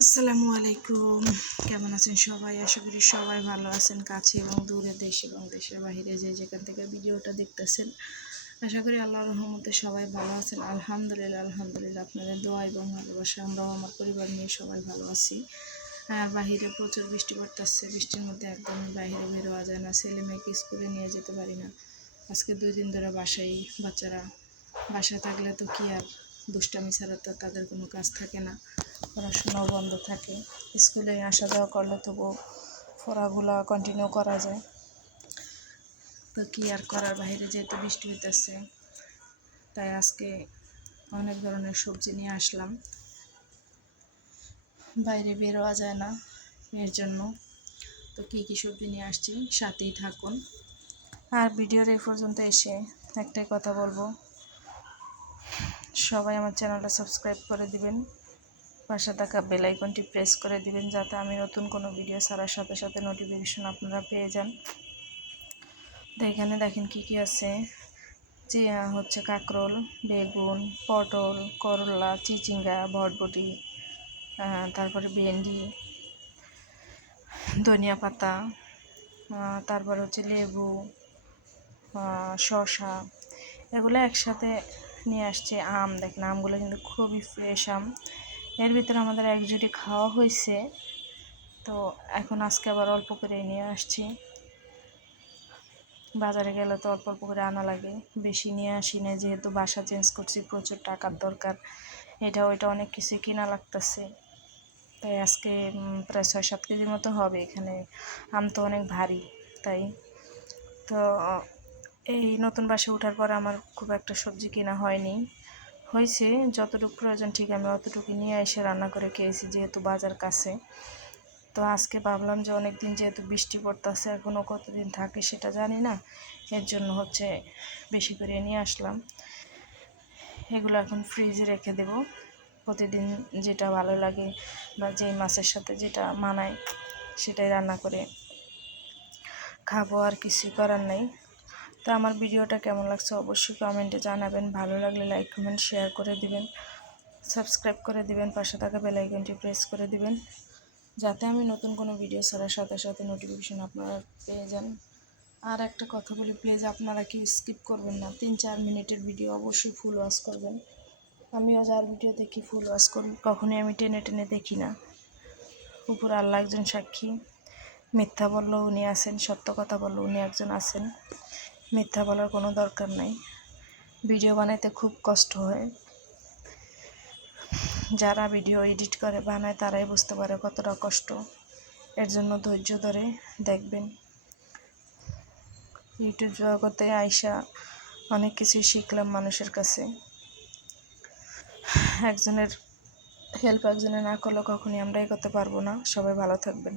আসসালামু আলাইকুম। কেমন আছেন সবাই? আশা করি সবাই ভালো আছেন। কাছে এবং দূরে, দেশ এবং দেশের বাহিরে যে যেখান থেকে ভিডিওটা দেখতেছেন, আশা করি আল্লাহর রহমতে সবাই ভালো আছেন। আলহামদুলিল্লাহ আলহামদুলিল্লাহ আপনাদের দোয়া এবং ভালোবাসা আমরাও আমার পরিবার নিয়ে সবাই ভালো আছি। আর বাহিরে প্রচুর বৃষ্টি পড়তেছে। বৃষ্টির মধ্যে একদমই বাইরে বের হওয়া যায় না। ছেলে মেয়েকে স্কুলে নিয়ে যেতে পারি না। আজকে 2 দিন ধরে বাচ্চারা বাসায় থাকলে তো কি আর দুষ্টামি ছাড়া তো তাদের কোনো কাজ থাকে না, পড়াশোনাও বন্ধ থাকে। স্কুলে আসা যাওয়া করলে তবু পড়াগুলো কন্টিনিউ করা যায়। তো কি আর করার, বাইরে যেহেতু বৃষ্টি হইতেছে তাই আজকে অনেক ধরনের সবজি নিয়ে আসলাম। বাইরে বেরোয়া যায় না এর জন্য। তো কী কী সবজি নিয়ে আসছি সাথেই থাকুন। আর ভিডিওর এই পর্যন্ত এসে একটাই কথা বলবো, সবাই আমার চ্যানেলটা সাবস্ক্রাইব করে দিবেন, পাশে থাকা বেল আইকনটি প্রেস করে দিবেন যাতে আমি নতুন কোনো ভিডিও ছাড়ার সাথে সাথে নোটিফিকেশন আপনারা পেয়ে যান। তো এখানে দেখেন কি কি আছে, যে হচ্ছে কাঁকরোল, বেগুন, পটল, করলা, চিচিঙ্গা, বরবটি, তারপরে ভেন্ডি, ধনিয়া পাতা, তারপর হচ্ছে লেবু, শসা, এগুলো একসাথে নিয়ে আসছে। আম দেখেন, আমগুলো কিন্তু খুবই ফ্রেশ আম। এর ভিতরে আমাদের এক জুড়ি খাওয়া হয়েছে, তো এখন আজকে আবার অল্প করে নিয়ে আসছি। বাজারে গেলে তো অল্প অল্প করে আনা লাগে, বেশি নিয়ে আসি না, যেহেতু বাসা চেঞ্জ করছি, প্রচুর টাকার দরকার, এটা ওইটা অনেক কিছু কিনা লাগতেছে। তাই আজকে প্রায় 6-7 কেজির মতো হবে। এখানে আম তো অনেক ভারী, তাই তো এই নতুন বাসে ওঠার পর আমার খুব একটা সবজি কেনা হয়নি। হয়েছে যতটুকু প্রয়োজন ঠিক আমি অতটুকু নিয়ে এসে রান্না করে খেয়েছি, যেহেতু বাজার কাছে। তো আজকে ভাবলাম যে অনেক দিন যেহেতু বৃষ্টি পড়তেছে, এখনও কতদিন থাকে সেটা জানি না, এর জন্য হচ্ছে বেশি করে নিয়ে আসলাম। এগুলো এখন ফ্রিজে রেখে দেব। প্রতিদিন যেটা ভালো লাগে বা যেই মাছের সাথে যেটা মানায় সেটাই রান্না করে খাবো, আর কিছুই করার নেই। তো আমার ভিডিওটা কেমন লাগছে অবশ্যই কমেন্টে জানাবেন। ভালো লাগলে লাইক কমেন্ট শেয়ার করে দিবেন, সাবস্ক্রাইব করে দিবেন, পাশে থাকা বেল আইকনটি প্রেস করে দিবেন যাতে আমি নতুন কোনো ভিডিও ছাড়ার সাথে সাথে নোটিফিকেশন আপনারা পেয়ে যান। আর একটা কথা বলি, প্লিজ আপনারা কি স্কিপ করবেন না। 3-4 মিনিটের ভিডিও অবশ্যই ফুল ওয়াচ করবেন। আমিও যার ভিডিও দেখি ফুল ওয়াচ করি, কখনোই আমি টেনে টেনে দেখি না। উপর আল্লাহ একজন সাক্ষী, মিথ্যা বললেও উনি আছেন, সত্য কথা বললেও উনি একজন আছেন। মিথ্যা বলার কোনো দরকার নাই। ভিডিও বানাইতে খুব কষ্ট হয়, যারা ভিডিও এডিট করে বানায় তারাই বুঝতে পারে কতটা কষ্ট। এর জন্য ধৈর্য ধরে দেখবেন। ইউটিউব জগতে আইসা অনেক কিছুই শিখলাম মানুষের কাছে। একজনের হেল্প একজনে না করলে কখনই আমরা এগোতে পারবো না। সবাই ভালো থাকবেন।